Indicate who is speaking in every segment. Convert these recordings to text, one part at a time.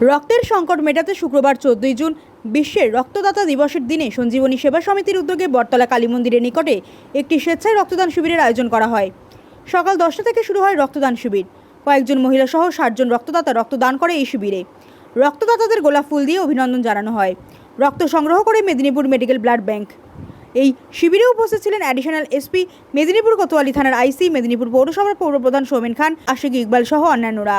Speaker 1: রক্তের সংকট মেটাতে শুক্রবার চোদ্দই জুন বিশ্বের রক্তদাতা দিবসের দিনে সঞ্জীবনী সেবা সমিতির উদ্যোগে বটতলা কালী মন্দিরের নিকটে একটি স্বেচ্ছায় রক্তদান শিবিরের আয়োজন করা হয়। সকাল দশটা থেকে শুরু হয় রক্তদান শিবির। কয়েকজন মহিলা সহ ষাটজন রক্তদাতা রক্তদান করে এই শিবিরে। রক্তদাতাদের গোলাপ ফুল দিয়ে অভিনন্দন জানানো হয়। রক্ত সংগ্রহ করে মেদিনীপুর মেডিকেল ব্লাড ব্যাংক। এই শিবিরে উপস্থিত ছিলেন অ্যাডিশনাল এসপি মেদিনীপুর কোতোয়ালি থানার আইসি মেদিনীপুর পৌরসভার পৌরপ্রধান সৌমেন খান, আশিক ইকবাল সহ অন্যান্যরা।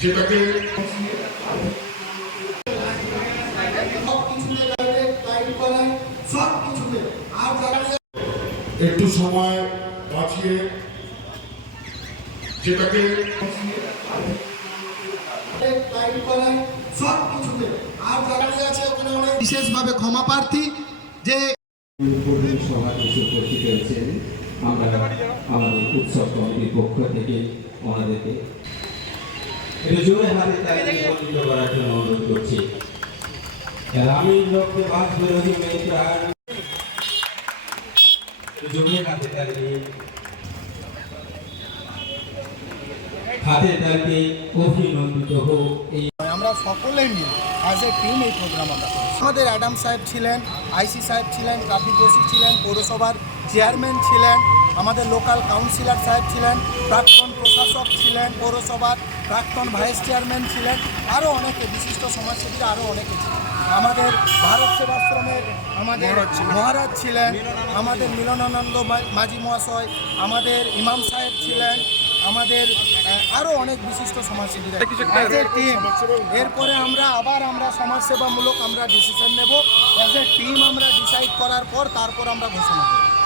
Speaker 2: যেটাকে একটু সময় বাঁচিয়ে যেটাকে
Speaker 3: বিশেষভাবে ক্ষমা প্রার্থী যে
Speaker 4: আমরা আমাদের উৎসব কমিটির পক্ষ থেকে ওনাদেরকে একটু জোরে হাতে তাকে করার জন্য অনুরোধ করছি। গ্রামীণ লোককে বাস বিরোধী মেয়েটার জোরে হাতে তাকে হাতে তাকে অভিনন্দিত হোক এই
Speaker 3: আমরা সকলে মিলে অ্যাজ এ টিম এই প্রোগ্রাম আমরা আমাদের অ্যাডাম সাহেব ছিলেন আইসি সাহেব ছিলেন ট্রাফিক ওসি ছিলেন, পৌরসভার চেয়ারম্যান ছিলেন, আমাদের লোকাল কাউন্সিলর সাহেব ছিলেন, প্রাক্তন প্রশাসক ছিলেন পৌরসভার প্রাক্তন ভাইস চেয়ারম্যান ছিলেন আরও অনেকে বিশিষ্ট সমাজসেবীরা আরও অনেকে ছিলেন। আমাদের ভারত সেবাশ্রমের আমাদের মহারাজ ছিলেন। আমাদের মিলনানন্দ মাঝি মহাশয় আমাদের ইমাম সাহেব ছিলেন আমাদের আরও অনেক বিশিষ্ট সমাজসেবীরা। team, এরপরে আমরা আবার আমরা সমাজসেবামূলক আমরা ডিসিশন নেব। অ্যাজ এ টিম আমরা ডিসাইড করার পর তারপর আমরা ঘোষণা করব।